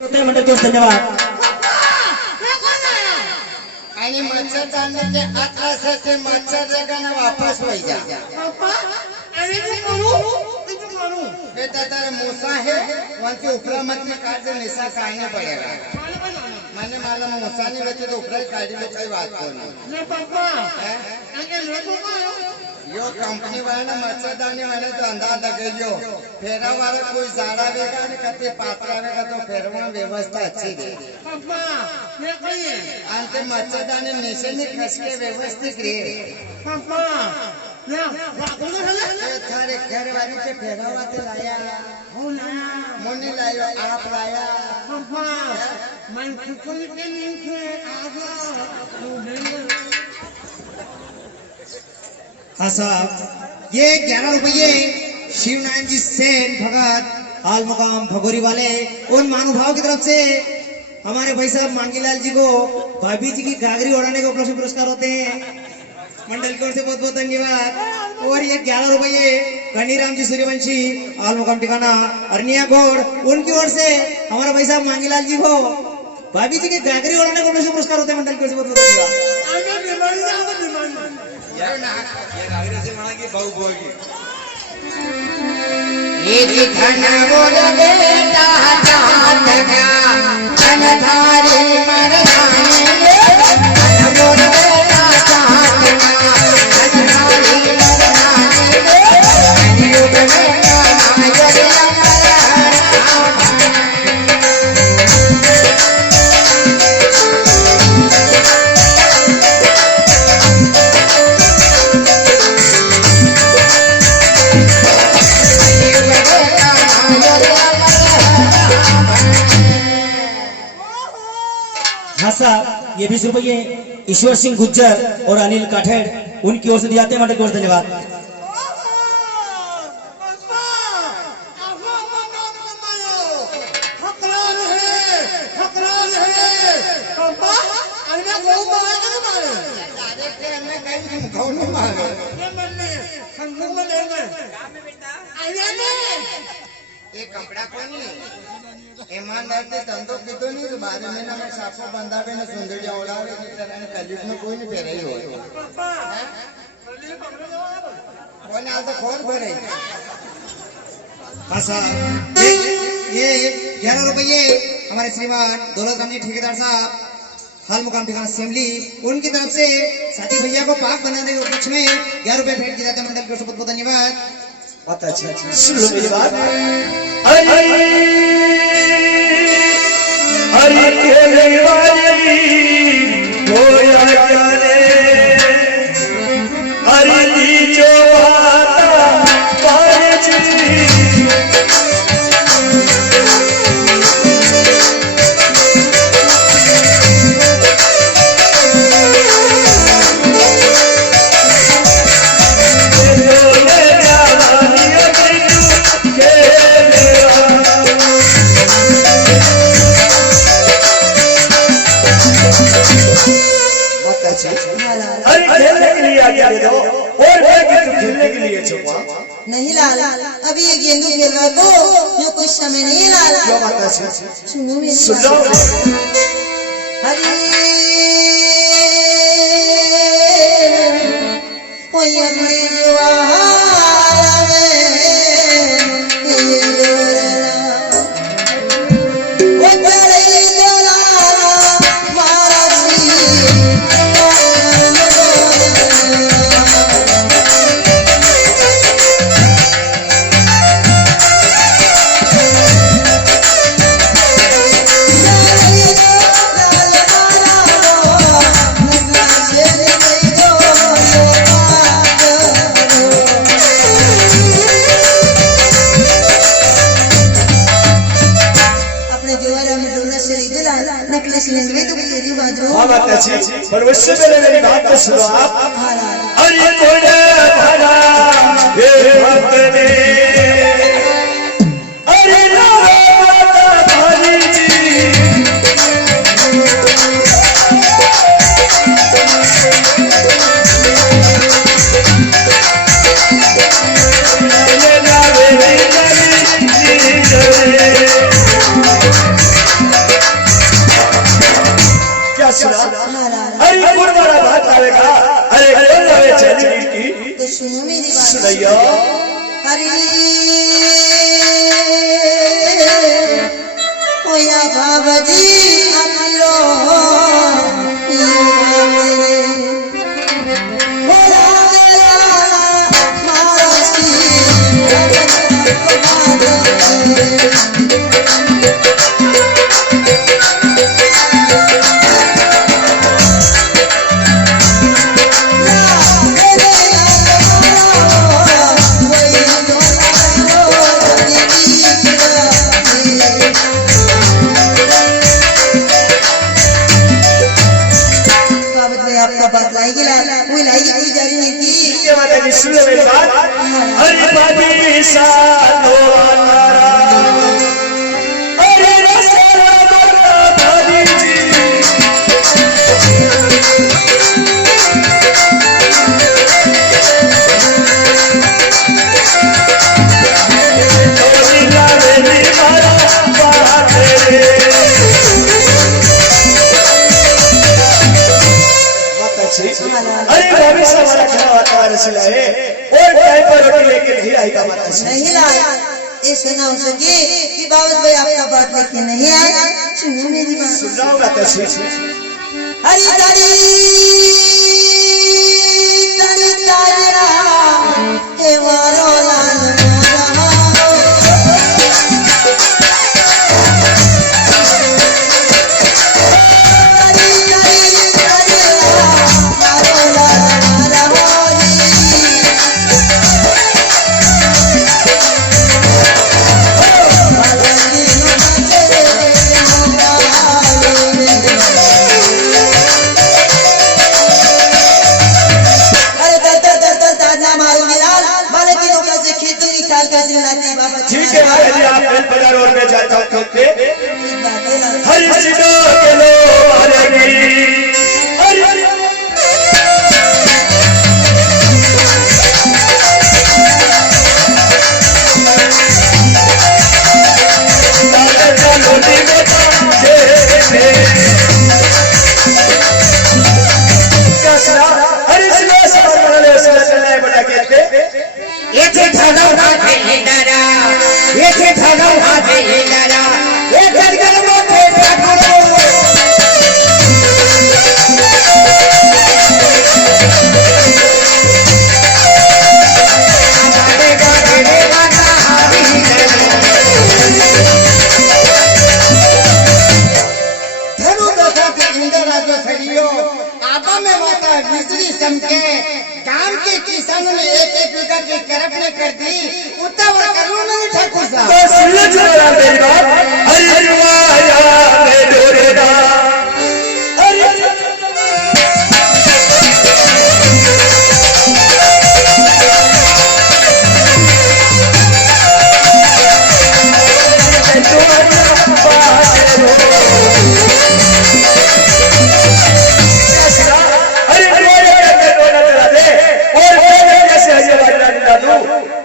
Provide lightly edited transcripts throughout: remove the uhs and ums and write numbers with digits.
धन्यवाद। आणि मच्छर चालण्याचे आत्रासाचे मच्छर जगाना वापस व्हायचा बेटा तर मूसा है वंती उपरा मत में काट दे निशा काटने पड़ेगा मैंने माला मूसा ने बचे तो उपरा काटी में कोई बात नहीं यो कंपनी वाला मच्छरदानी वाले तो अंदाज लगे जो फेरा वाला कोई जाड़ा वेगा ने कते पात्रा वेगा तो फेरवा व्यवस्था अच्छी दे अंते मच्छरदानी नीचे ने खस के व्यवस्थित रे थारे घर वाली के फेरवा ते लाया मोनी लायो आप लाया मैं खुद के नीचे आजा हाँ साहब, ये 11 रुपये शिवनारायण जी सेन भगत हाल मुकाम भगोरी वाले उन महानुभाव की तरफ से हमारे भाई साहब मांगीलाल जी को भाभी जी की घाघरी उड़ाने का उपलक्ष्य पुरस्कार होते हैं। मंडल की ओर से बहुत बहुत धन्यवाद। और ये 11 रुपये कनीराम जी सूर्यवंशी हाल मुकाम ठिकाना अरनिया घोड़ उनकी ओर से हमारे भाई साहब मांगीलाल जी को भाभी जी की घाघरी उड़ाने का उपलक्ष्य पुरस्कार होते हैं। मंडल की ओर से बहुत बहुत धन्यवाद। ये दिखना मोर बेटा जान गया धनधारी मर्दानी धन मोर बेटा जान गया धनधारी मर्दानी धन युग में नायर हाँ साहब, ये 20 रुपये ईश्वर सिंह गुज्जर और अनिल काठेड़ उनकी ओर से दिए जाते हैं। मंडल की ओर से धन्यवाद। एक कपड़ा कोनी ईमानदार से धंधो कितो नहीं तो 12 महीना में साफो बंदावे ने सुंदरिया उड़ावे की तरह कलयुग में कोई नहीं फेरे ही हो कोई आज तो खोल भरे। हाँ साहब, ये 11 रुपये हमारे श्रीमान दौलत राम जी ठेकेदार साहब हाल मुकाम ठिकाना असेंबली उनकी तरफ से साथी भैया को पाक बनाने के उपलक्ष्य में 11 रुपये भेंट किए जाते हैं। मंडल की ओर से बहुत बहुत धन्यवाद। बहुत अच्छा सुन लो मेरी बात। हरि तेरे वाली होया जाने हरि दी जो आता पारजी नहीं लाल, अभी ये गेंदू खेल रहा को यो कुछ समय नहीं लाल। सुनो मेरी हरी पर उससे पहले मेरी बात तो सुनो आप। अरे कोड़ा भरा हे भक्त ने अरे माता भारी जी बतावेगा। अरे कौन लवे चली की तो सुनो मेरी बात। सुनैया। अरे ओया बाबा जी आप लो सुन मेरी बात। अरे बाबी सा तो अनारा अरे रसाला बता भाभी जी अरे भाभी सा हमारा खाना वातावरण सिलाए और टाइम पर रोटी लेके नहीं आई का माता से नहीं लाया। ऐसे ना हो सके कि बाबत भाई आपका बात लेके नहीं आए। सुनो मेरी बात। सुन रहा हूँ माता से। हरी तारी तारी तारा हे वारो लाल ठीक है यदि आप बाजार और में जाता हूँ हरी सिद्धो के लो आलेगी गांव के किसानों ने एक एक बीघा की करप ने कर दी उतना वो करूँ नहीं ठाकुर साहब।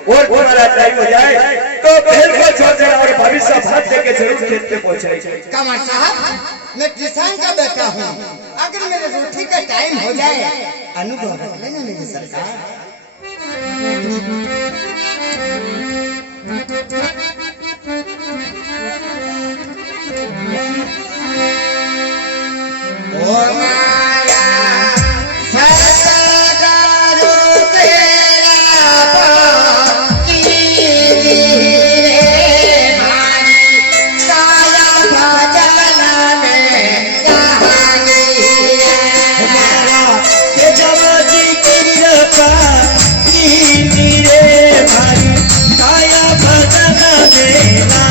और तुम्हारा टाइम हो जाए तो पहल को छोड़ देना और भविष्य भाग के जरूर खेत पे पहुंचाएंगे। कमर साहब मैं किसान का बेटा हूँ, अगर मेरे रोटी का टाइम हो जाए अनुभव रख लेना मेरी सरकार। ओ माया भाई काया भजन देना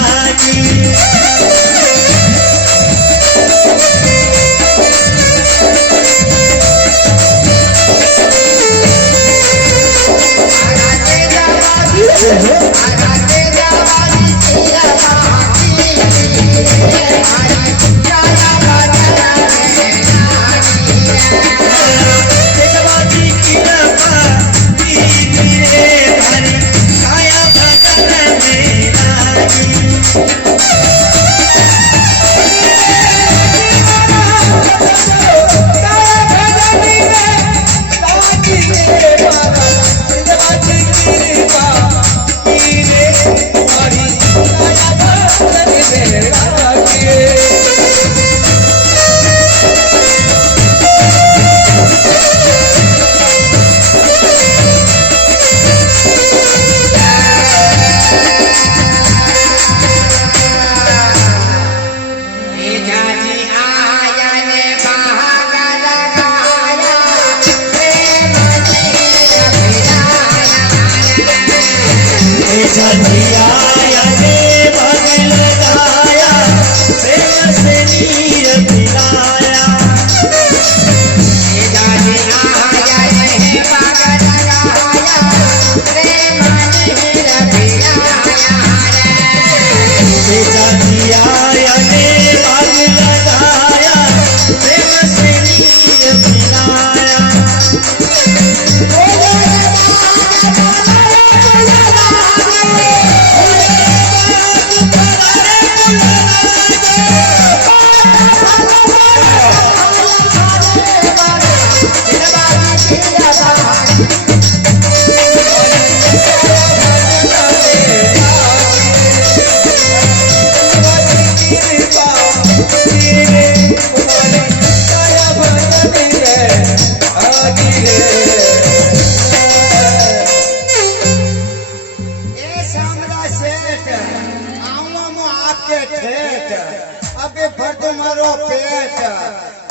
मारो पेट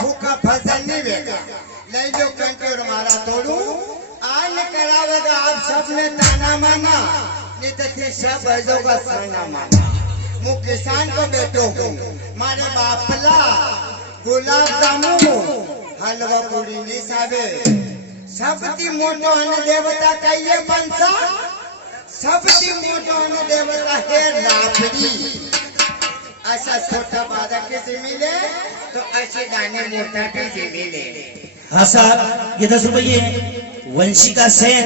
भूखा फसल नहीं वेगा ले लो कंटे और मारा तोड़ू आज करावेगा आप सबने ताना माना नहीं तो फिर सब ऐसों का साना माना मु किसान को बेटो हूँ मारे बापला गुलाब जामुन हलवा पूरी नहीं साबे सबती मोटो अन्न देवता कहिए पंसा सबती मोटो अन्न देवता है रापड़ी ऐसा छोटा बालक के से मिले तो ऐसे दाने मोटा के से मिले। हाँ साहब, ये 10 रुपये वंशिका सेन,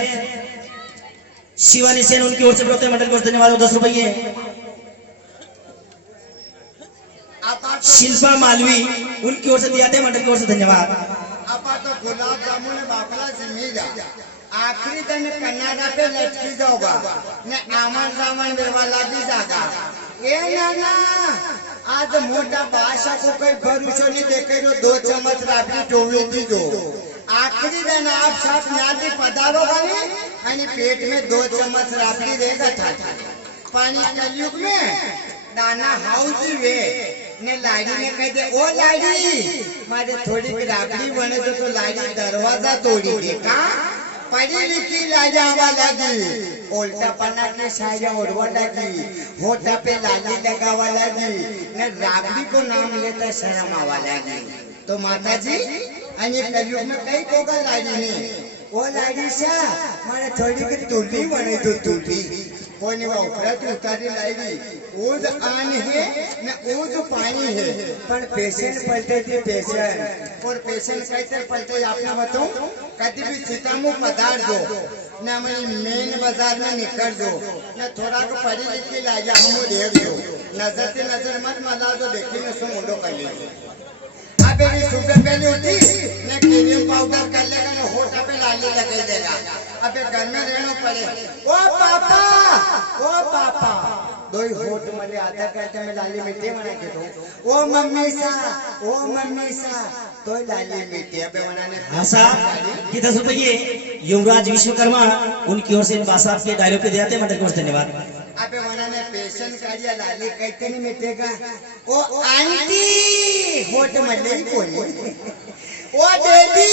शिवानी सेन उनकी ओर से प्रवक्ता मंडल को धन्यवाद। 10 रुपये शिल्पा मालवी उनकी ओर से दिया थे मंडल की ओर से धन्यवाद। आपा तो गुलाब जामुन बापला से मिला आखिरी दिन कन्नाडा पे लटकी जाओगा ने आमन सामन बेवा लागी जागा ए नाना आज मोटा बादशाह को कोई भरोसा नहीं देखे जो 2 चम्मच राबड़ी टोवी दी दो आखिरी दिन आप सब नादी पधारोगा नहीं पेट में 2 चम्मच राबड़ी देगा था पानी कलयुग में दाना हाउस वे ने लाड़ी ने कह दे ओ लाड़ी मारे थोड़ी राबड़ी बने तो लाड़ी दरवाजा तोड़ी दे का पढ़ी लिखी लाजा आवा लगी उल्टा पन्ना के साया उड़वा लगी होठा पे लाली लगावा लगी ने राबड़ी को नाम लेता शर्म आवा लगी तो माता जी अन्य कलयुग में कई कोगा लाड़ी ने ओ लाड़ी सा मारे थोड़ी की तुलनी बने तो तुलनी कोई वो उतारी लाएगी ऊद आन है न ऊद पानी है पर पेशेंट पलटे थे पेशेंट और पेशेंट कैसे पलटे आपने बताऊं कभी भी सीतामू पदार्थ दो न मेन बाजार में निकल दो न थोड़ा को पढ़ी लिखी ला जा हम देख दो नजर से नजर मत मला दो देखी में सो मुंडो कर ले अब ये सुबह पहले उठी न क्रीम पाउडर कर लेगा न होठा पे लाली लगा देगा अब घर में रहना पड़े ओ पापा दो होठ मले आधा घंटे में लाली मिट्टी बना के दो ओ मम्मी सा तो लाली मिट्टी अब बनाने। हाँ साहब, ये 10 रुपये युवराज विश्वकर्मा उनकी ओर से बासाब के डायलॉग पे दिया थे मंडल की ओर से धन्यवाद। अबे बनाने पेशेंट का लाली कहते नहीं मिटेगा ओ आंटी होठ मले कोनी ओ बेबी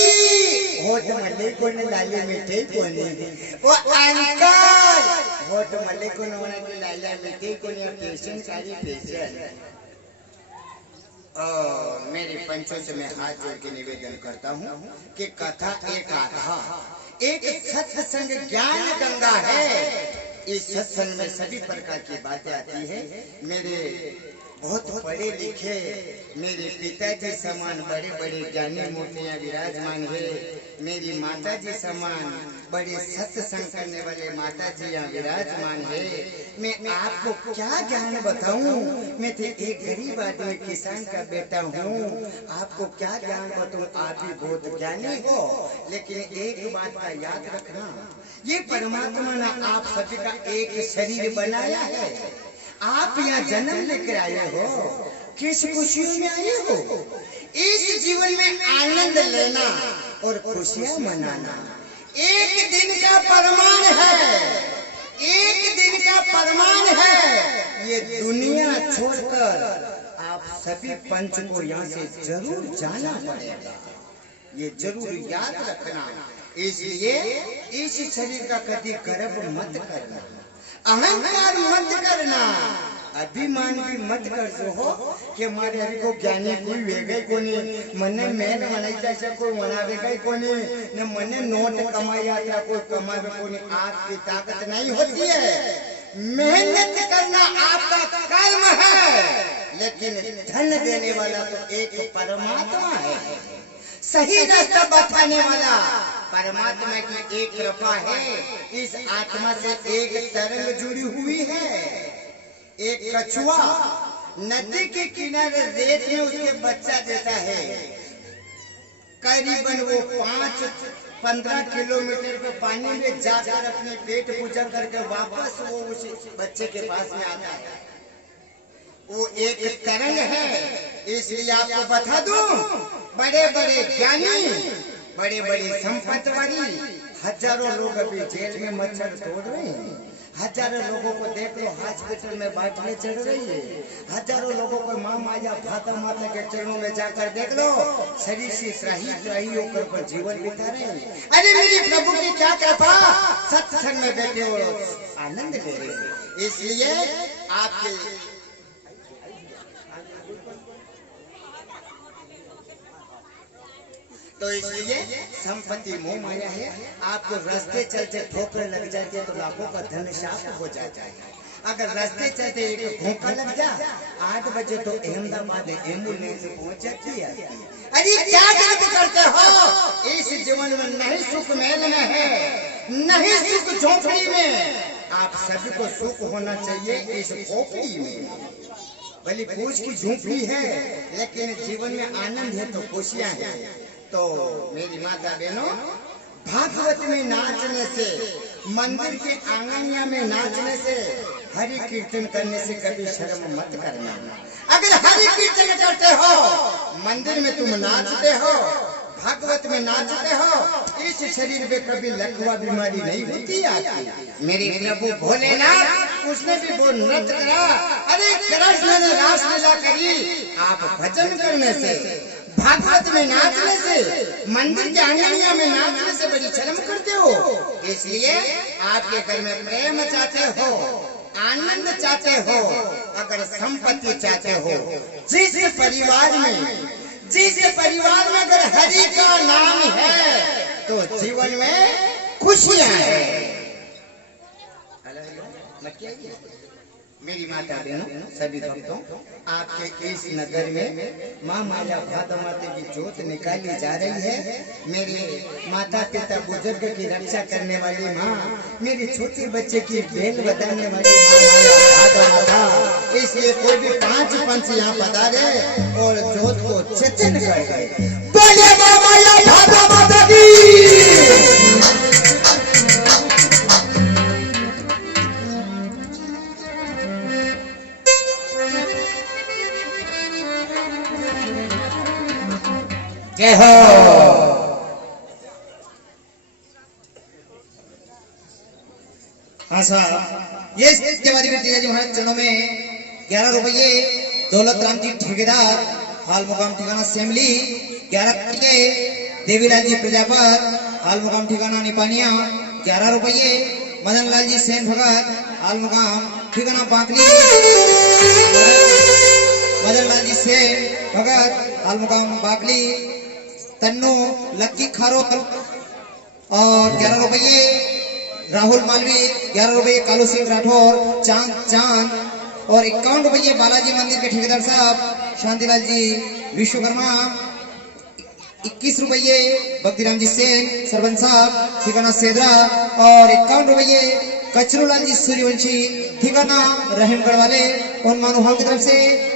होठ मले कोनी लाली मिटे कोनी ओ अंकल होठ मले कोनी होने की लाली मिटे कोनी पेशेंट का पेशेंट। मेरे पंचों से मैं हाथ जोड़ के निवेदन करता हूँ कि कथा एक आधा एक सत्संग ज्ञान गंगा है। इस सत्संग में सभी प्रकार की बातें आती है। मेरे बहुत पढ़े लिखे मेरे पिताजी समान बड़े बड़े ज्ञानी मूर्तियाँ विराजमान है। मेरी माताजी समान बड़े सत्संग करने वाले माताजी यहाँ विराजमान है। मैं आपको क्या ज्ञान बताऊं, मैं तो एक गरीब आदमी किसान का बेटा हूँ। आपको क्या ज्ञान बताऊं, आप भी बहुत ज्ञानी हो। लेकिन एक बात का याद रखना, ये परमात्मा ने आप सभी का एक शरीर बनाया है। आप यहाँ जन्म लेकर आए हो, किस खुशियों में आए हो। इस जीवन में आनंद लेना और खुशियाँ मनाना एक दिन का प्रमाण है, एक दिन का प्रमाण है। ये दुनिया छोड़कर आप सभी पंच को यहाँ से जरूर जाना पड़ेगा, ये जरूर याद रखना। इसलिए इस शरीर का कभी गर्व मत करना, अहंकार मत करना, अभिमान भी मत कर जो हो कि हमारे अभी को ज्ञानी कोई वेगई कोनी मने मेन मनाई जैसे कोई मनावेगा कोनी न मने नोट कमाई आता कोई कमावे कोनी। आपकी ताकत नहीं होती है। मेहनत करना आपका कर्म है, लेकिन धन देने वाला तो एक परमात्मा है। सही रास्ता बताने वाला परमात्मा की एक कृपा है। इस आत्मा से एक तरंग जुड़ी हुई है। एक कछुआ नदी के किनारे रेत में उसके बच्चा देता है। करीबन वो 5-15 किलोमीटर को पानी में जाकर अपने पेट पूजा करके वापस वो उस बच्चे के पास में आता है। वो एक तरंग है। इसलिए आपको बता दूं, बड़े बड़े ज्ञानी, बड़े बड़े संपत्ति वाली हजारों लोग अभी जेल में मच्छर तोड़ रहे हैं, हजारों लोगों को देख लो हॉस्पिटल में बाटले चढ़ रही है, हजारों लोगों को माँ माया भाता माता के चरणों में जाकर देख लो शरीर से त्राही होकर पर जीवन बिता रहे हैं। अरे मेरी प्रभु की क्या कृपा, सत्संग में बैठे हो आनंद ले रहे हो। इसलिए आपके तो इसलिए संपत्ति मोह माया है। आपको रास्ते चलते ठोकर लग जाती है तो लाखों का धन शाप हो जाता है। अगर रास्ते चलते एक धोखा लग जा 8 बजे तो अहमदाबाद एम्बुलेंस पहुंच जाती है। अरे क्या गलत करते हो, इस जीवन में नहीं सुख महल में है, नहीं सुख झोपड़ी में। आप सभी को सुख होना चाहिए इस खोपड़ी में। भले फूस की झोपड़ी है लेकिन जीवन में आनंद है तो खुशियां हैं। तो मेरी माता बहनों, भागवत में नाचने से, मंदिर के आंगनिया में नाचने से, हरि कीर्तन करने से कभी शर्म मत करना। अगर हरि कीर्तन करते हो, मंदिर में तुम नाचते हो, भागवत में नाचते हो, इस शरीर में कभी लकवा बीमारी नहीं होती आपकी। मेरे प्रभु भोलेनाथ उसने भी वो नृत्य करा। अरे कृष्ण ने रासलीला करी। आप भजन करने से, भागवत में नाचने से, मंदिर के आंगनिया में नाचने से बड़ी शर्म करते हो। इसलिए आपके घर में प्रेम चाहते हो, आनंद चाहते हो, अगर संपत्ति चाहते हो, जिस परिवार में अगर हरि का नाम है तो जीवन में खुशियां हैं। मेरी माता बहनों, सभी भक्तों, आपके इस नगर में माँ माया भादा माता की जोत निकाली जा रही है। मेरे माता पिता बुजुर्ग की रक्षा करने वाली माँ, मेरी छोटे बच्चे की बेल बजाने वाली माँ माया भादा माता। इसलिए कोई भी 5 पंच यहाँ पधारे और जोत को चेतन कर गए। बोले माँ माया भादा माता की। जय हो। हाँ साहब, ये सत्यवादी बेटी जी महाराज चरणों में 11 रुपये दौलत राम जी ठेकेदार, हाल मुकाम ठिकाना सेमली। 11 रुपये देवीलाल जी प्रजापत, हाल मुकाम ठिकाना निपानिया। 11 रुपये मदन लाल जी सेन भगत, हाल मुकाम ठिकाना बांकली। मदन लाल जी सेन भगत, हाल मुकाम बाकली। तन्नू लक्की खारोल। और 11 रुपये राहुल मालवी। 11 रुपये कालू सिंह राठौर चांद। और 51 रुपये बालाजी मंदिर के ठेकेदार साहब शांतिलाल जी विश्वकर्मा। 21 रुपये भक्तिराम जी सेन सरपंच साहब ठिकाना सेदरा। और 51 रुपये कचरूलाल जी सूर्यवंशी ठिकाना रहीमगढ़ वाले। और महानुभाव की तरफ से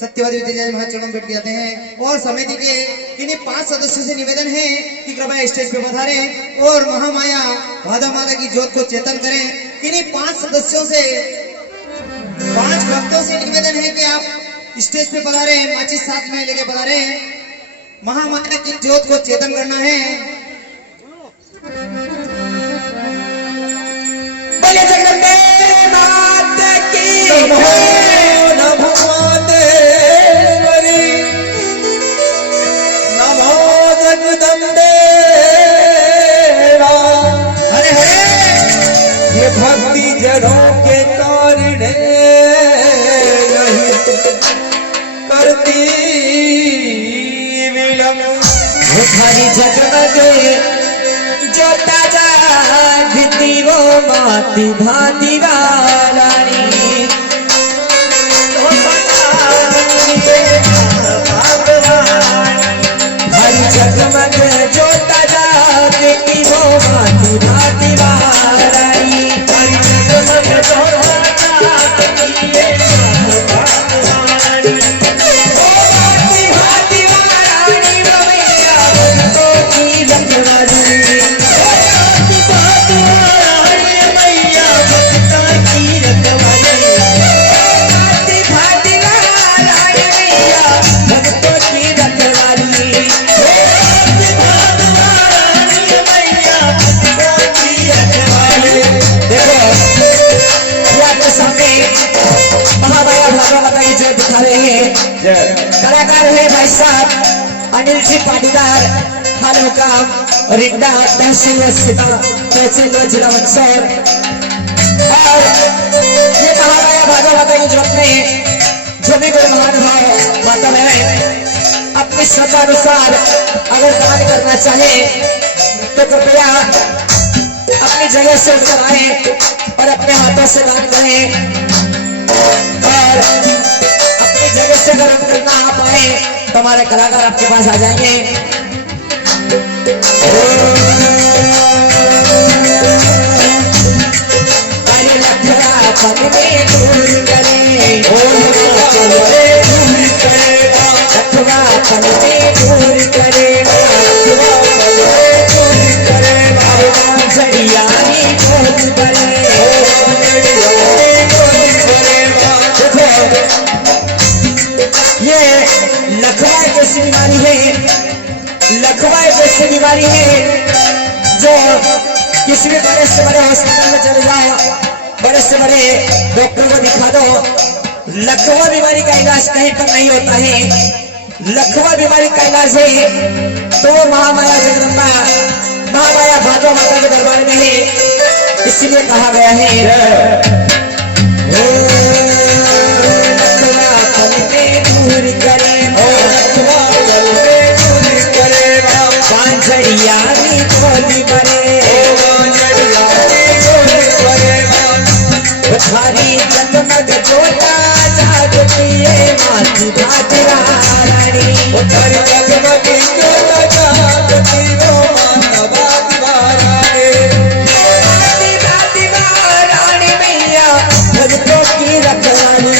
सत्यवादी विद्यालय महाराज चरणों में बैठ जाते हैं। और समिति के किन्हीं 5 सदस्यों से निवेदन है कि कृपया स्टेज पे पधारें और महामाया भादा माता की ज्योत को चेतन करें। किन्हीं 5 सदस्यों से, 5 भक्तों से निवेदन है कि आप स्टेज पे पधारें, माचिस साथ में लेके पधारें। महामाया की ज्योत को चेतन करना है। बोले जगदम्बे माता की। भक्ति जड़ों के कारण नहीं करती विलंब। हरी जगमग जोता जाती वो माती भाती वाली। हरी जगमग जोता जाती वो माती भाती वाली। मैया भक्ता की रखवा है भाई साहब अनिल जी पाटीदार हाल मुकाम रिंडा तहसील सीता तहसील जिला मंदसौर। और ये महामाया भागो माता की जोत में जो भी कोई महानुभाव माता बहन अपनी श्रद्धा अनुसार अगर दान करना चाहे तो कृपया अपनी जगह से उठकर आए और अपने हाथों से दान करें। और अपनी जगह से अगर हम करना आ पाए तो हमारे कलाकार आपके पास आ जाएंगे। अरे लखरा पन में दूर करे लखरा पन में दूर करे जड़िया ये लखवा एक ऐसी बीमारी है, लखवा एक ऐसी बीमारी है जो किसी भी बड़े से बड़े हॉस्पिटल में चले जाओ, बड़े से बड़े डॉक्टर को दिखा दो, लखवा बीमारी का इलाज कहीं पर नहीं होता है। लखवा बीमारी का इलाज है तो महामाया जगदम्बा महामाया भादो माता के दरबार में है, इसीलिए कहा गया है दूर करे पांचड़ियानी बोली मरे थारी जगमग जोता जागती है माती भाती रानी जगमग जोता जागती वो माता भाती रानी मैया भक्तों की रखवाली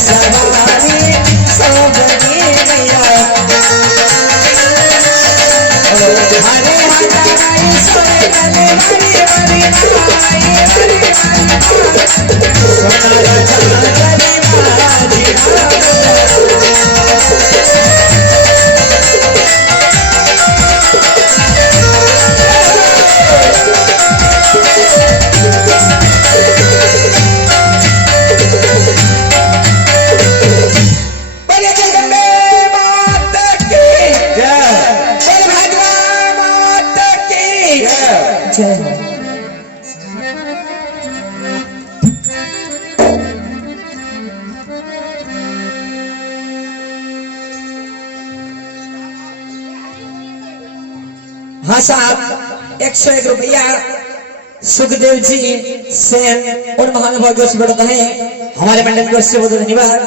सवारी सो बनी मैया हरे हटाई सोने गले वाली वाली सोना चला गली बाजी बोले जगदम्बे माता की जय, बोले भगवान माता की जय। हाँ साहब 101 रुपया सुखदेव जी सेन और महानुभाव से बढ़ता है हमारे मंडल को से बहुत धन्यवाद।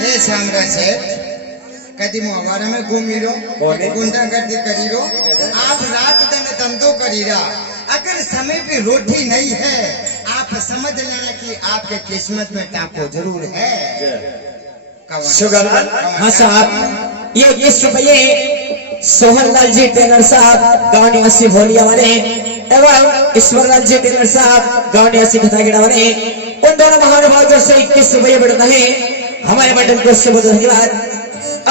हे साम्राज्य सेठ कदी मुहावरा में घूमी रो गुंडागर्दी करी रो आप रात दिन धंधो करी रहा अगर समय पे रोटी नहीं है आप समझ लेना कि आपके किस्मत में टापो जरूर है। हाँ साहब ये 20 रुपये सोहनलाल जी टेलर साहब गाँव निवासी भोलिया वाले एवं ईश्वरलाल जी टेलर साहब गाँव निवासी खतागेड़ा वाले उन दोनों महानुभावों से 21 रुपये बढ़ता है हमारे मंडल को से बहुत धन्यवाद।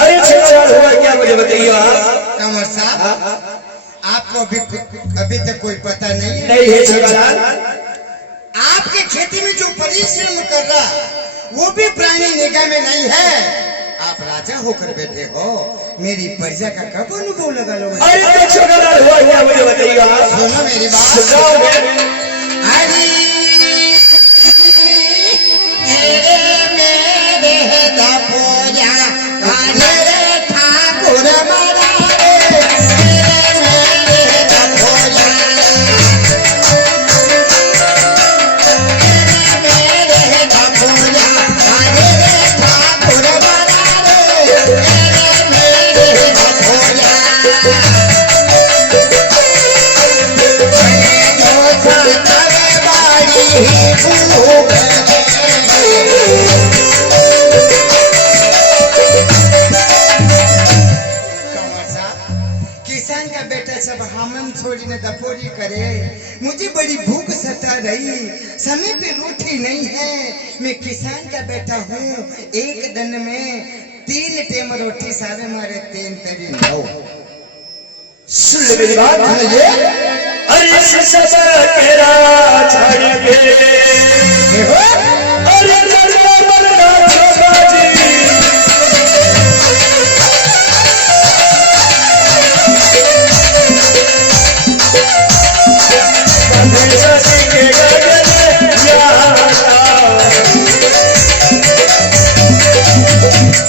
अरे हुआ क्या मुझे बताइए आप। कंवर साहब आपको अभी तक कोई पता नहीं है। नहीं है छगलाल। आपके खेती में जो परिश्रम कर रहा वो भी प्राणी निगाह में नहीं है। आप राजा होकर बैठे हो मेरी प्रजा का कब अनुभव लगा लो। अरे छगलाल हुआ क्या मुझे बताइए आप। सुनो मेरी बात। सुनाओ हरी मेरे दपोया काले ठाकुर मरारे मेरे दपोया मेरे दपोया काले ठाकुर मरारे मेरे दपोया किसान का बेटा सब हमम छोड़ी ने दपोरी करे। मुझे बड़ी भूख सता रही समय पे रोटी नहीं है। मैं किसान का बेटा हूँ एक दिन में 3 टेम रोटी सारे मारे 3 तरी 9। सुन ले मेरी बात सुनिए। अरे ससुर केरा छाड़ के अरे लड़का बनना छोटा जी के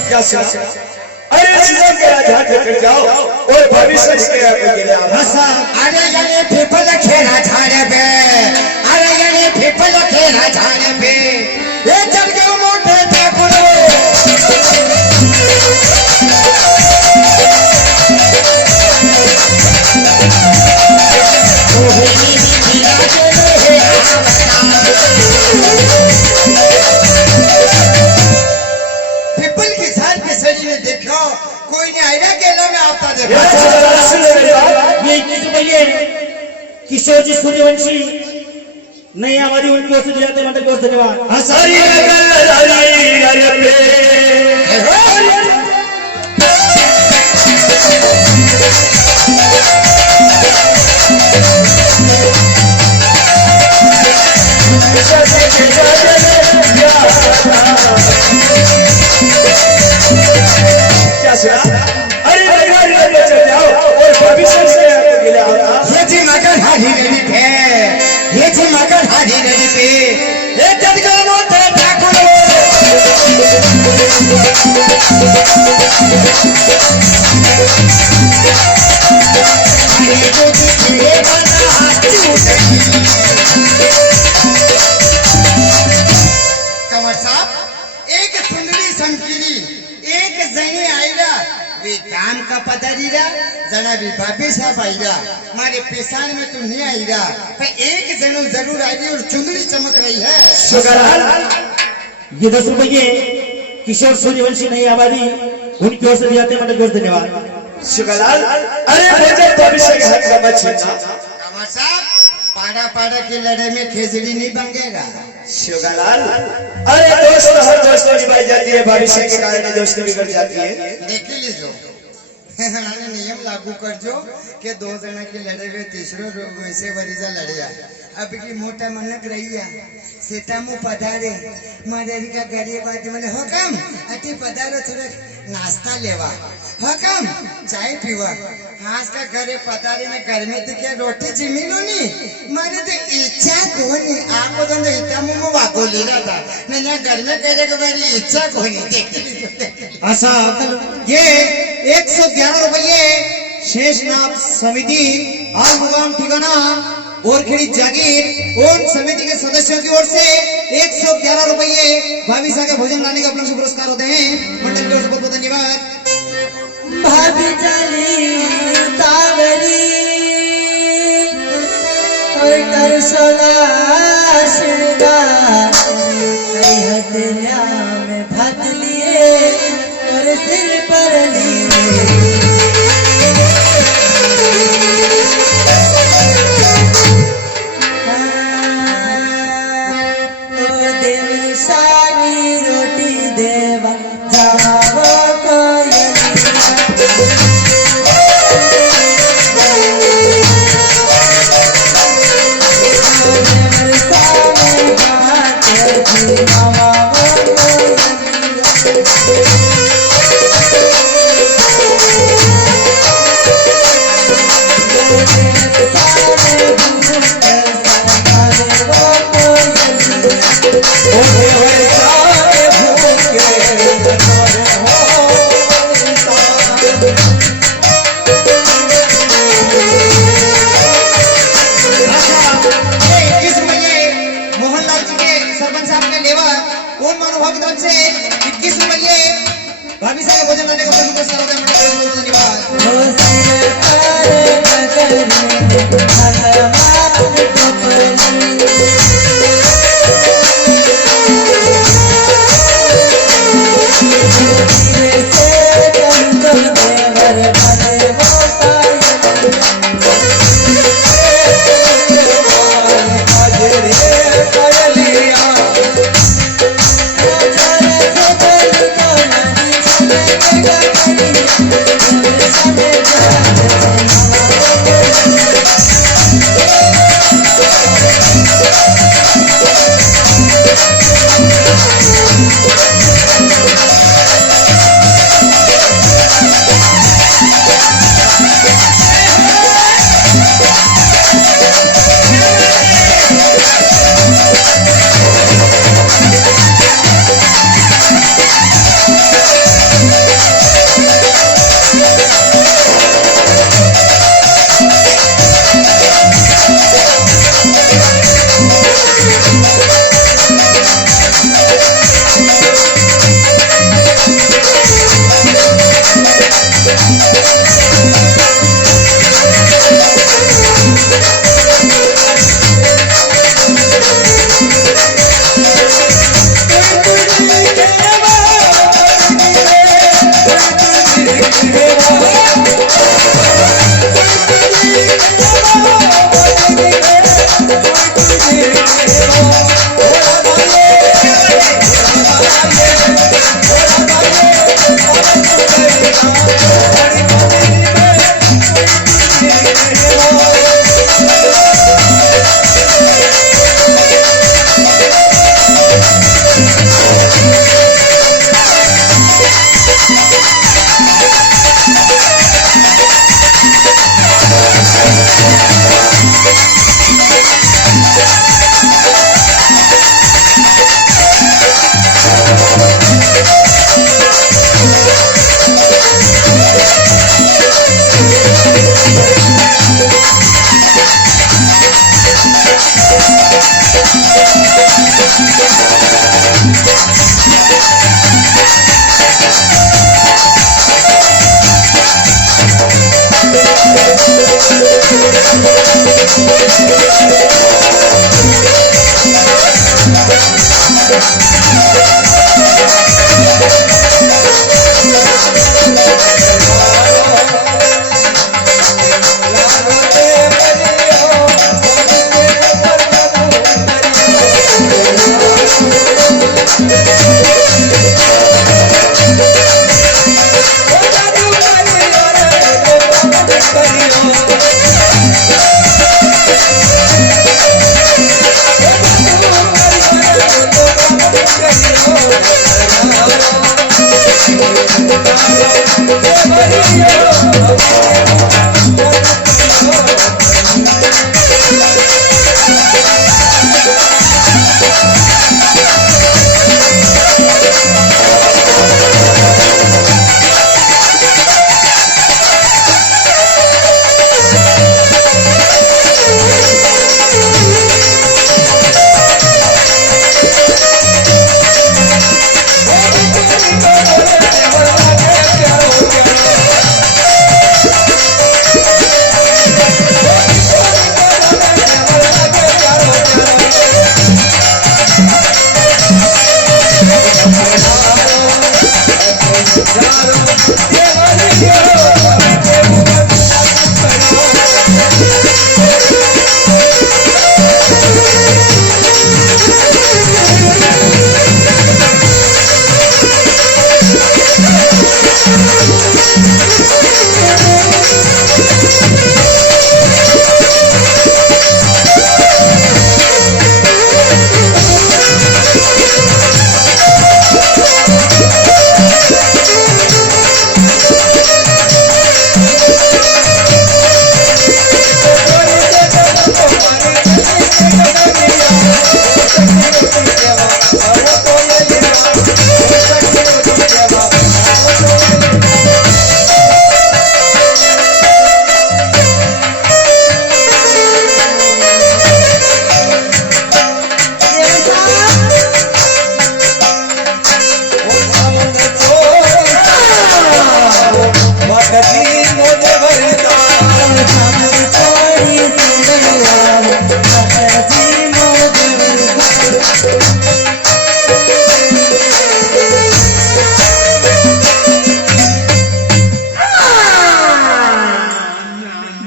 क्या सुना। अरे सीजन के झाड़ के जाओ और भविष्य के आगे ले आओ। अरे ये पीपल खेरा झाड़ पे अरे ये पीपल खेरा झाड़ पे ये चल गए मोटे ठाकुर पीपल की झाड़ के शरीर में देखो कोई नहीं आएगा केला में आता देखो। ये 21 रुपये किशोर जी सूर्यवंशी नई आबादी उनकी ओर से दिए जाते मंडल को धन्यवाद। हरी क्या सुना। अरे चल जाओ और भविष्य से आगे ले आओ। ये जी मगर हाजी रेडी पे ये जी मगर हाजी रेडी पे ये जदगा मोटे ठाकुर अरे जो दिखे बना कंवर साहब एक सुंदरी संकीली एक जैनी आईरा वे वे काम का पधारी रहा जना भी भाभी साहब आई रहा मारे पेशान में तुम नहीं आई रहा पर एक जनो जरूर आई और चुंदड़ी चमक रही है। शुक्रलाल, ये 10 रुपये किशोर सूर्यवंशी नई आबादी उनकी ओर से दिए जाते हैं, मतलब बहुत धन्यवाद। शुक्रलाल, अरे मुझे तो अभिषेक हक समझ छीना। कामर साहब, पाड़ा पाड़ा की लड़ाई में खिचड़ी नहीं बनेगा। शुक्रलाल, अरे दोस्त हर दोस्ती निभाई जाती है, भविष्य के कारण दोस्ती बिगड़ जाती है। देख लीजिए नियम लागू कर जो कि 2 जना की लड़े हुए तीसरो में से वरीजा लड़िया अब की मोटा मनक रहिया सीता मु पधारे मदरी का गरीब आदमी मैंने हुकम अति पधारो थोड़ा नाश्ता लेवा हुकम चाय पीवा हास का घरे पधारे में गर्मी तो क्या रोटी जिमिलो नहीं मारे तो इच्छा कोनी आपको तो इतना मुंह वाको ले रहा था मैंने घर में करे कि मेरी इच्छा कोनी देख अच्छा ये 111 रुपये शेषनाग समिति आल मुकाम ठिकाना बोरखेड़ी जागीर उन समिति के सदस्यों की ओर से 111 रुपये भाभी साहब के भोजन लाने का उपलक्ष्य से पुरस्कार होते हैं। मंडल की ओर से बहुत बहुत धन्यवाद। भाभी चली तावरी और कर सोला श्रृंगार कई हथेलिया में भात लिए और सिर पर लिए भाभी साहब भोजन लाने का पुरस्कार होता है। धन्यवाद।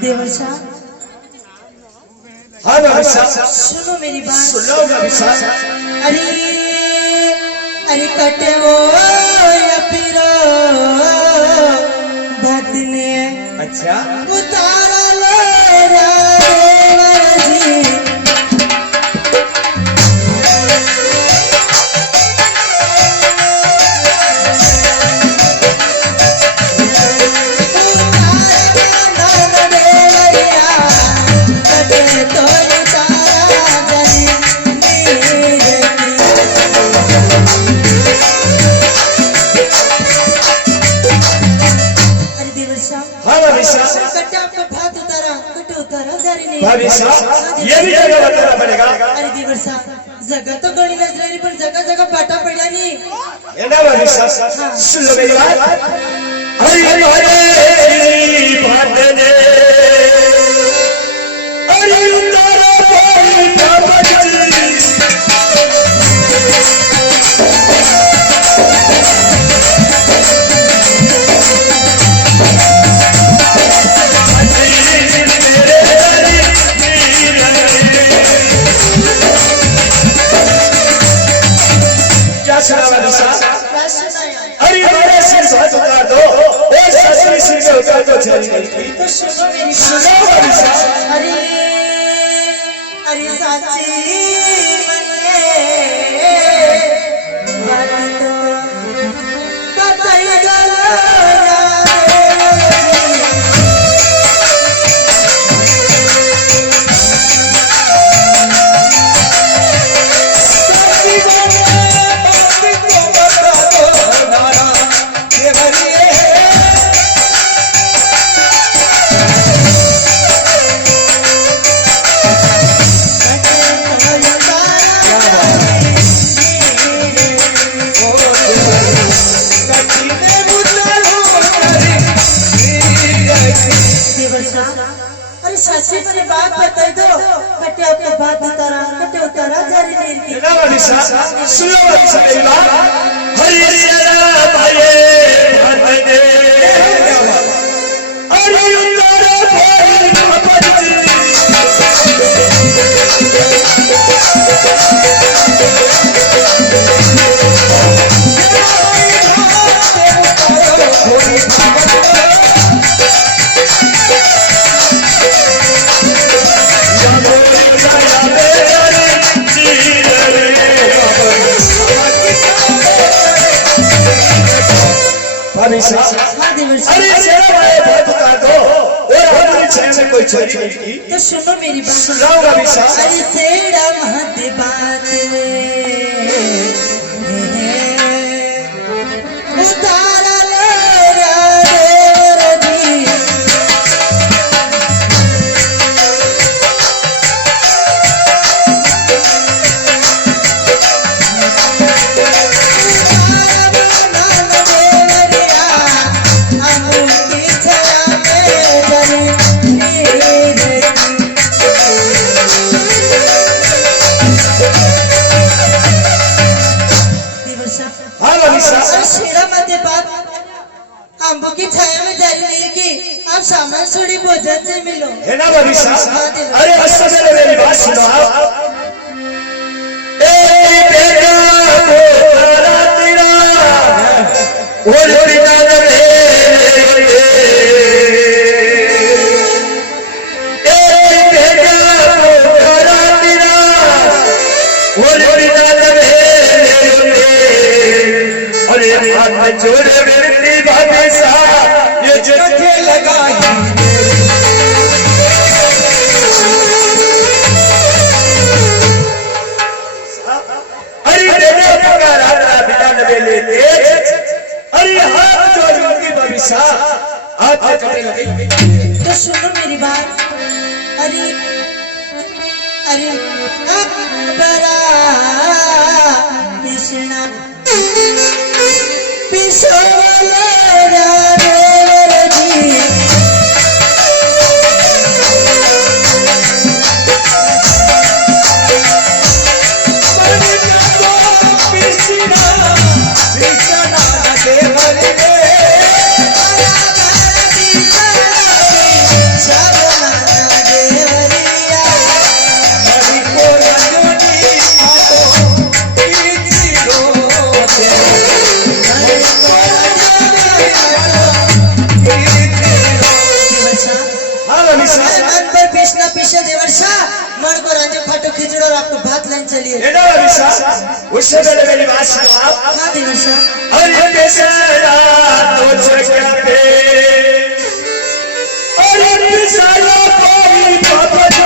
देवर्षा हाँ अभिषा सुनो मेरी बात। सुनो अभिषा अरे अरे कटे वो या फिरो बात ने अच्छा उतारा ले देवर जी। अभिषा ये भी जगह बताना पड़ेगा। अरे देवर्षा जगह तो गणी नजरेली पण जगह जगह पाटा पडल्या नी। ये ना अभिषा सुन लो मेरी बात। हरी हरी भाटने हरी उतारा कोई पापजी अरे मेरे सिर से उतार दो और ससुर सिर से उतार दो चली गई। तो सुनो मेरी सुनो बात। अभिषा अरे अरे साची मने बात तो बताई गला अरे साची मने बात बताई दो कटे आपको बात उतारा जारी नहीं की। ना अभिषा सुनो अभिषा मेरी बात। हरी सिरा भाई भाटने हरी उतारा कोई पापजी अभिषा हाँ देवर्षा अरे मेरा भाई बहुत उतार दो और हमारी छह में कोई छोरी नहीं की। तो सुनो मेरी बात, सुनाओ अभिषा। अरे सेड़ा महत बात उतारा ले रे दी। हाँ अभिषा। शेरा मध्य बात अम्बू की छाया में जारी नहीं की, आप सामान छोड़ी भोजन से मिलो। है ना अभिषा? अरे बस मेरे मेरी बात सुनो। ए बेटा तेरा तेरा और बिना रे ए बेटा तेरा तेरा और बिना रे अरे हाथ जोड़े मेरी बातें सा ये जगह लगाई। अरे बेटा पुकारा बिना नबे ले ले अरे हाथ जोड़ की भविष्य हाथ से कटे लगे। तो सुनो मेरी बात, अरे अरे बरा कृष्णा पिछोला रे जी। कृष्णा पीछे देवर्षा मन को रांझे फाटो खींचड़ो और आपको बात लाइन चलिए। उससे पहले मेरी बात सुनो आप। हाँ देवर्षा। अरे बेचारा तो जगह पे अरे बेचारा कोई पापा जी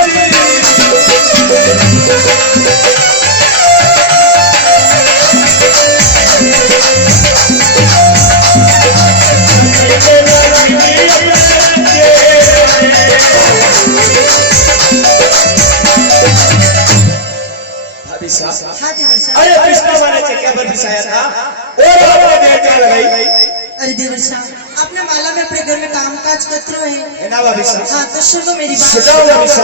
हाँ देवर्षा। अरे कृष्णा वाले से क्या बरसाया था और आपने देर क्या लगाई। अरे देवर्षा, अपने माला में अपने घर में काम काज करते रहे। है ना बाबिशा? हाँ तो सुनो मेरी बात। सुनाओ बाबिशा।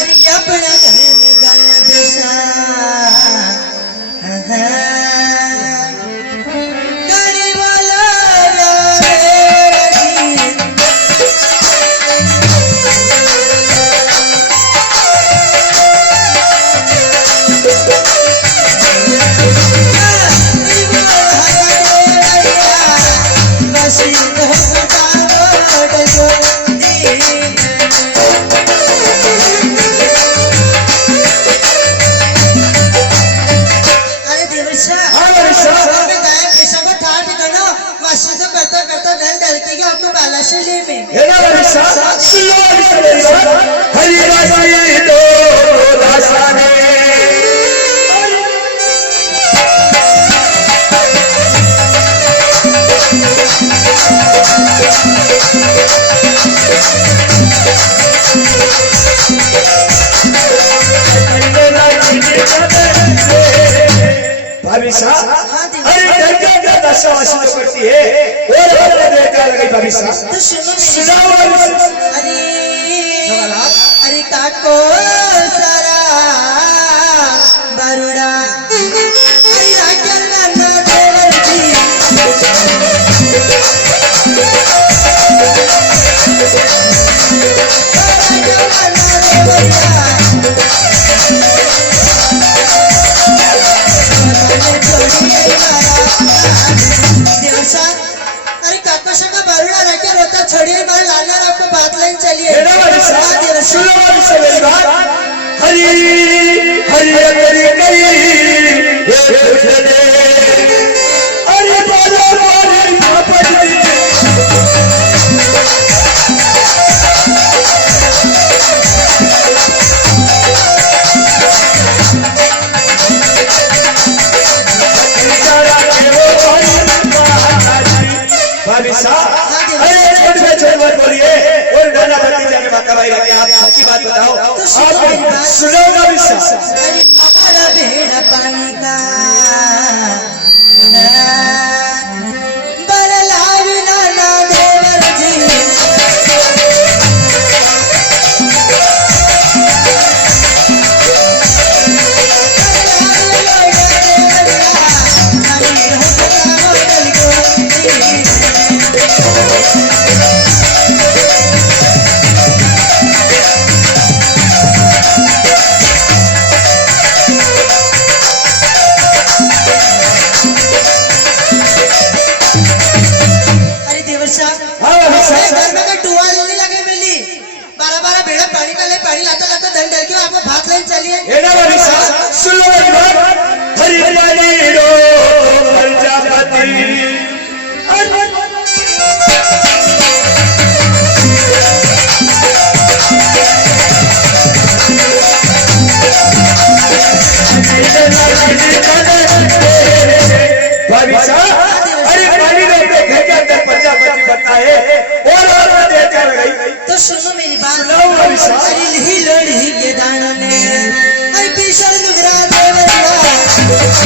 अरे क्या पड़ा घर में गाया बेसा गाने वाला भाभिसा अरे क्या दशा वसूल करती है और हमने देखा लगी भाभिसा। तो सुनो सुनाओ भाभिसा। अरे काको सारा बारूड़ा अरे राजन नाना देवर जी अरे काका का बारूड़ा रहकर रोता छोड़िए मारे लाना आपको बात लाइन चलिए। हरी हरी हरी हरी अरे पानी का ले पानी लाता लाता दंड डर के आपको भाग लेने चलिए ये ना भाभी साहब सुन लो मेरी बात हरी पानी रो प्रजापति भाभी साहब अरे पानी रो के घर के अंदर प्रजापति बनता है और देर कर गई तो सुनो मेरी बात सुनाओ भाभी साहब अरे लही लोड़ी के दानों ने अरे पीछे नुगरा देवरा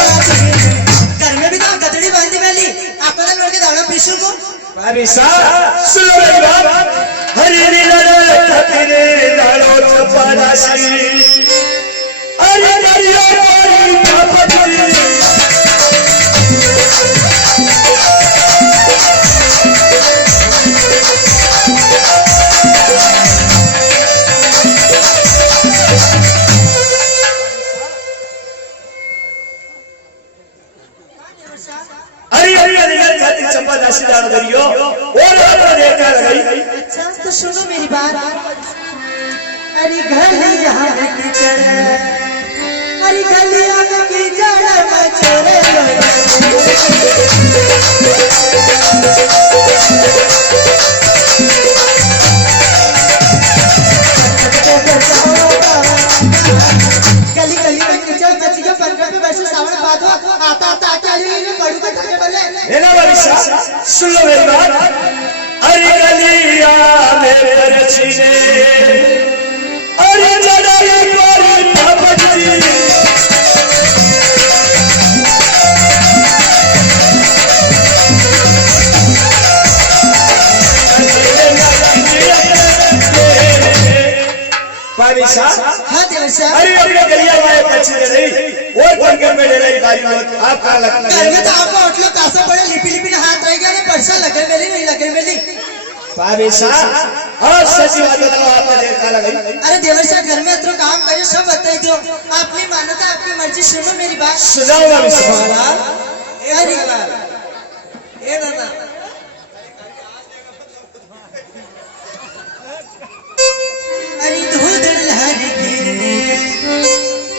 घर में भी तो गदड़ी बांधी मैली आपको लड़ के दाना पीछू को भाभी साहब सुनो मेरी बात हरी नीला खतरे लालो छपारासी अरे नरिया कोई छपती अरे अरे निकल जाती चंपा दासी डाल दरियो और अपना देखा लगाई अच्छा तो सुनो मेरी बात अरे गलिया में कीचड़ अरे गलिया में कीचड़ मचोरे गली गली में कीचड़ मची के पंखा पे बैठे सावन बात हो आता आता आके आली ने पड़ू के ठाके बोले है ना भाभी साहब सुन लो मेरी बात अरे गलिया में परछी ने अरे जड़ाई पर भपजी भाभी साहब हाँ देवर साहब अरे अपने गलिया वाले परछी ने नहीं और पंखे में ले रही बारी बात आप कहाँ लगना घर में तो आपको होटल कासा पड़े लिपी लिपी ने हाथ रह गया ना पर्सा लगन मेली नहीं लगन मेली भाभी साहब और सच्ची बात बताओ आपने देर कहाँ लगाई अरे देवर साहब घर में इतना काम करे सब बताई दो आपकी मान्यता आपकी मर्जी सुनो मेरी बात सुनाओ भाभी साहब अरे ए दादा अरे दूध लहर गिरने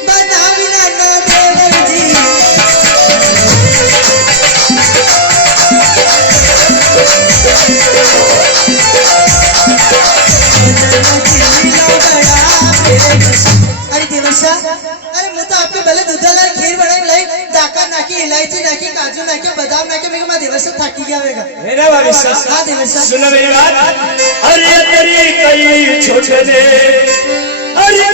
बतावी ना देवर जी अरे देवर साहब अरे मैं तो आपके भले दूध ला खीर बनाई लाई दाका नाकी इलायची नाकी काजू नाकी बादाम नाकी मेरे को देवर साहब थाकी गया होगा है ना भाभी साहब हाँ देवर साहब सुनो मेरी बात अरे तेरी कई छोटे ने अरे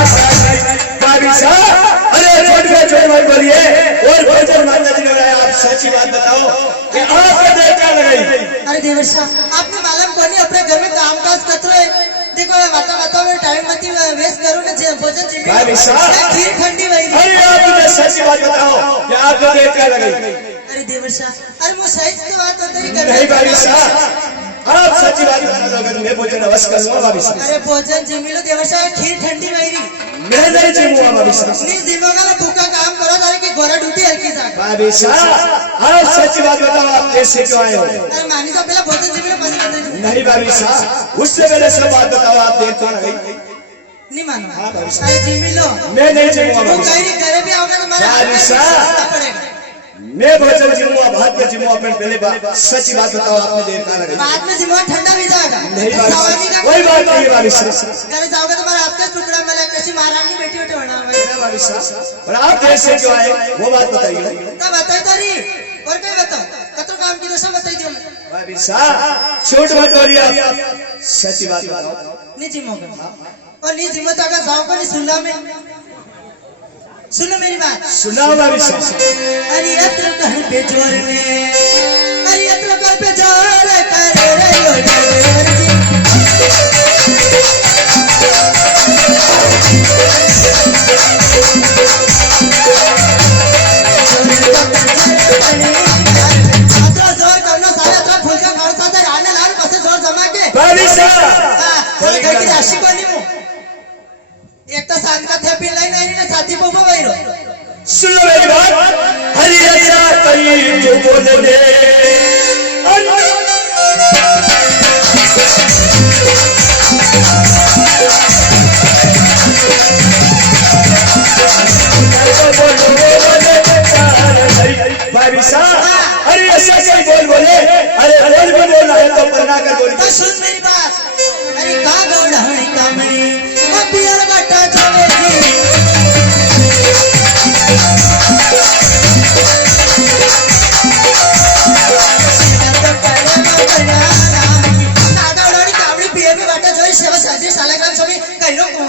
भाभी साहब अरे छोटे भाई बोलिए और भोजन माता जी ने बताया आप सच्ची बात बताओ कि आपने देर क्या लगाई अरे देवर साहब आपने मालूम कोनी अपने घर में काम काज करते रहे देखो वाता वाता में टाइम मत वेस्ट करो ना भोजन जिम्मे भाभी साहब खीर ठंडी वही अरे आप मुझे सच्ची बात बताओ कि आपने देर क्या लगाई अरे देवर साहब अरे वो सही तो बात होता ही नहीं भाभी साहब आप सच्ची बात बता दो मैं भोजन अवश्य करूंगा भाभी साहब अरे भोजन जिम्मी लो देवर साहब खीर ठंडी वही मैं नहीं जीऊंगा भाभी साहब नहीं जिम्मेगा ना भूखा काम करो तारे की गोरा ड्यूटी हल्की सा भाभी साहब आप सच्ची बात बताओ आप कैसे क्यों आए हो अरे मानी तो पहले भोजन जिम्मी लो बंद कर देना नहीं भाभी साहब उससे पहले सब बात बताओ आप देर क्यों लगाई नहीं मानो हाँ भाभी साहब अरे जिम्मी लो मैं नहीं जीऊंगा वो भाभी कहीं करे भी आओगे तो हमारा भाभी साहब पड़ेगा मैं भोजन जीऊंगा भात में जीऊंगा पहले सच्ची बात बताओ आपने देर कहाँ लगाई बाद में जिम्मा ठंडा भी जाएगा नहीं भाभी सवानी का साहब कोई बात नहीं है भाभी साहब घर जाओगे तो हमारा आपका टुकड़ा मिला कैसी महारानी बेटी बेटे बना हुआ है भाभी साहब पर आप देर से क्यों आए वो बात बताइए तब बताई तारी और कोई बताओ कतो काम की तो सब बताई दियो भाभी साहब छोट मत बोलिए आप सच्ची बात बताओ नहीं जिम्मोगा और नहीं जिम्मो तो अगर जाओ को नहीं सुनला में सुनो मेरी बात सुनाओ भाभी साहब अरे अत्र कहन पे जोर ने अरे अत्र कहन पे जोर करे रे लो देवर जी दासी बनी मु एक तो सांग का थे पिल्लाई नहीं ना साथी बबो वैरो सुन लो मेरी बात हरी ऐसा कहीं जो बोल दे भाई साहब अरे ऐसा कहीं बोले अरे बोल भी बोल रहा है तो बना कर बोल तो सुन मेरी बात अरे का गौड़ा हणी कामड़ी ओ पियर बाटा जोवेगी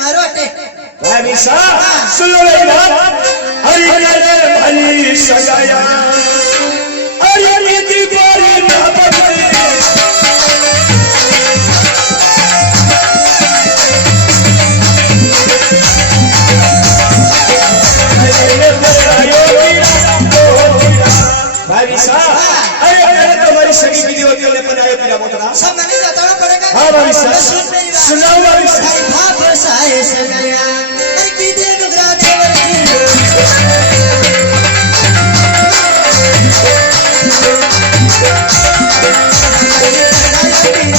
भाई साहब सुन लो मेरी बात अरे करे भली सजाया अरे नीति बोली ना बदली भाई साहब अरे मैंने तुम्हारी सगी वीडियो के लिए बनाया पीला बोतला सब मैंने बताना पड़ेगा हाँ भाई साहब सुन मेरी बात सुनाओ भाई साहब अरे भाप साए सगाया अरे की दे नुगरा देवर की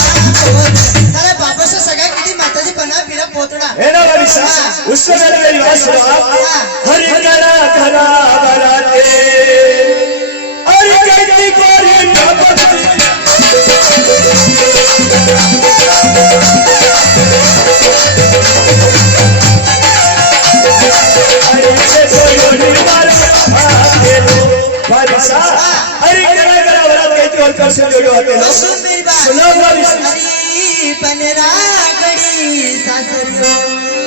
अरे बाबा से सगा की माताजी बना पीला पोतड़ा है ना भाई साहब उससे पहले मेरी बात सुनो आप हरि करा करा बराते अरे गंदी कोरी ना बदली अरे से कोई नहीं मारे आते लो भाई साहब अरे करा करा बराते की और कर से जोड़ो आते लो सुन मेरी बात सुनो भाई साहब अरे बनरा गड़ी सासरियो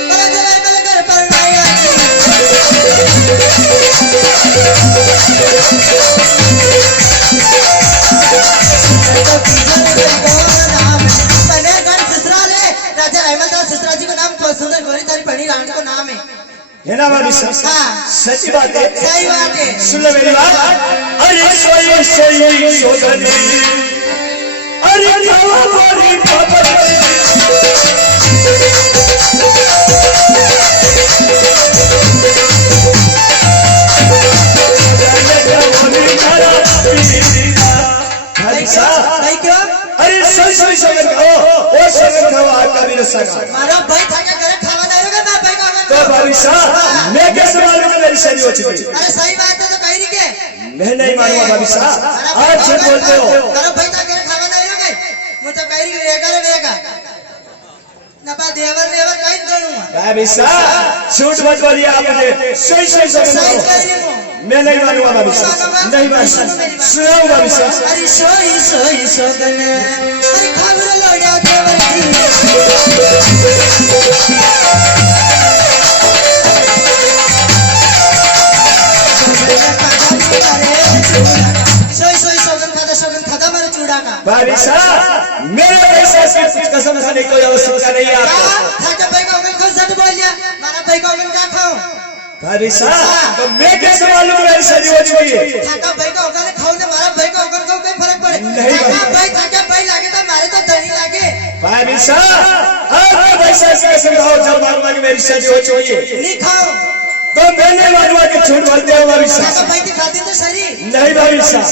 बड़ा जरा बल घर पर नाया राजा रहमतदास ससुरा जी को नाम सुंदर गोरी तारी पढ़ी रानी को नाम है ना भाई साहब हाँ सच्ची बात है सही बात है सुन लो मेरी बात अरे सोई सोई सोगनी अरे खावा बोली पापा भाई साहब भाई क्यों अरे सोई सोई सोगन खाओ और सोगन खाओ आपका भी रस्सा खाओ मारा भाई था क्या करे खावा नहीं होगा ना भाई का तो भाई साहब मैं कैसे मालूम कि मेरी शादी हो चुकी है अरे सही बात है तो कहीं नहीं के मैं नहीं मानूंगा भाभी साहब आज झूठ बोलते हो मारा भाई था करे खावा नहीं होगा मुझे कहीं नहीं वेगा ना बा देवर देवर कहीं करूंगा भाभी साहब झूठ मत बोलिए आपने सही सही सही सोगन कही हूं मैं नहीं मानूंगा भाभी साहब नहीं मानूंगा सुनाओ भाभी साहब अरे सोई सोई सोगन अरे खावर लोड़ा देवर की सोई सोई सोगन खाता मारे चूड़ा का भाभी साहब मेरे पैसे से कुछ कसम खाने की कोई आवश्यकता नहीं है आपको खाता भाई का उगन कौन सा बोल दिया मारा भाई का उगन क्या खाऊं भाभी साहब तो मैं कैसे मालूम मेरी शादी हो चुकी है खाता भाई का उगन खाऊं तो मारा भाई का उगन को कोई फर्क पड़े नहीं भाई। खाता भाई लागे तो मारे तो दही लागे भाभी साहब आपके पैसे से कसम खाओ जब मालूम कि मेरी शादी हो चुकी है नहीं खाऊं तो मैंने मालूम कि झूठ बोलते हो भाभी खाता साहब भाई की खाती तो सही नहीं भाभी साहब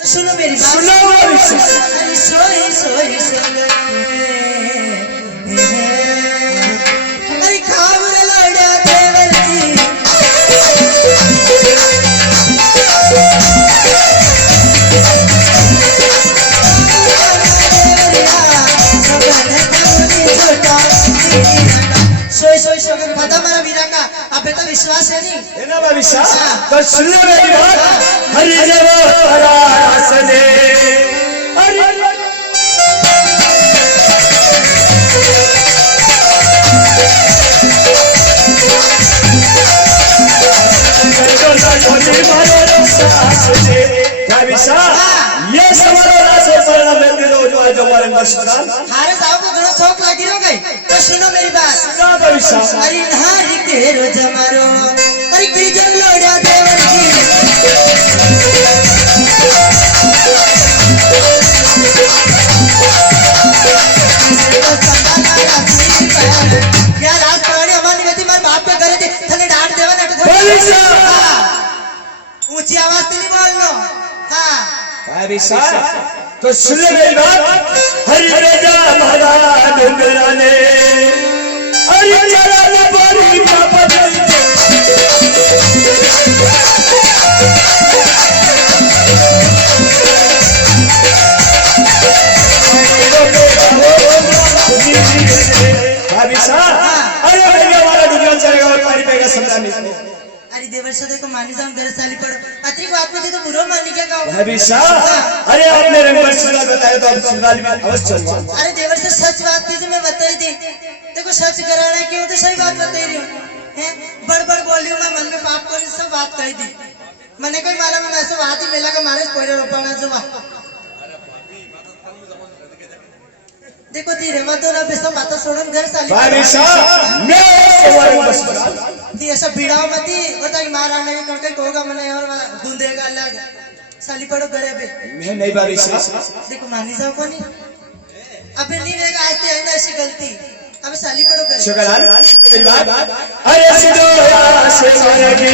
तो सुनो मेरी बात सुनो भाभी साहब अरे सोई सोई सोगन अरे खावर लोड़ा देवर की सोई सोई सोगन खाता मारा वीरा का अब तो विश्वास है नहीं है ना भाभी साहब तो सुन लो मेरी बात हरि देव हरा सने हरि भाभी साहब ये समारोह राशि परिणाम में दिलो जो आज हमारे मस्तान हारे साहब को घणो शौक लागी रहो गई तो सुनो मेरी बात ना भाभी साहब अरे नारी के रोज मारो अरे गिरजन लोड़ा देवर की ऊंची आवाज से नहीं बोलना। हाँ भाभी साहब तो सुन ले मेरी बात। हरि बेजा महारा डोंगराने हरि चरण परी पापी भाभी साहब अरे भैया हमारा डुबला चलेगा और पानी पेगा समझा नहीं। अरे देवर्षा देखो मानी जाऊं मेरे साली पड़ो अतरी बात में तो बुरा मान क्या गाँव। भाभी साहब अरे आपने रंग पर सुना बताया तो आप सुना अवश्य चलूंगा। अरे देवर्षा सच बात थी जो मैं बताई थी। देखो सच कराना क्यों तो सही बात बताई रही हूँ। हैं बड़ बड़ बोली हूँ मैं मन में पाप को सब बात कही थी। मैंने कोई माला में ऐसे बात ही मिला का मारे कोई रोपाना जो देखो धीरे मत हो ना बेसा बात छोड़न घर साली भाभी साहब मैं सवाल बस बता ती ऐसा भिड़ाओ मती बता कि मार आने के कोई होगा मने और गूंदेगा अलग साली पड़ो घरे पे। मैं नहीं भाभी साहब देखो मानी जाओ को नहीं अबे नहीं रहेगा आज है ना ऐसी गलती अब साली पड़ो घरे। शुक्र मेरी बात अरे सिद्धू से मारेगी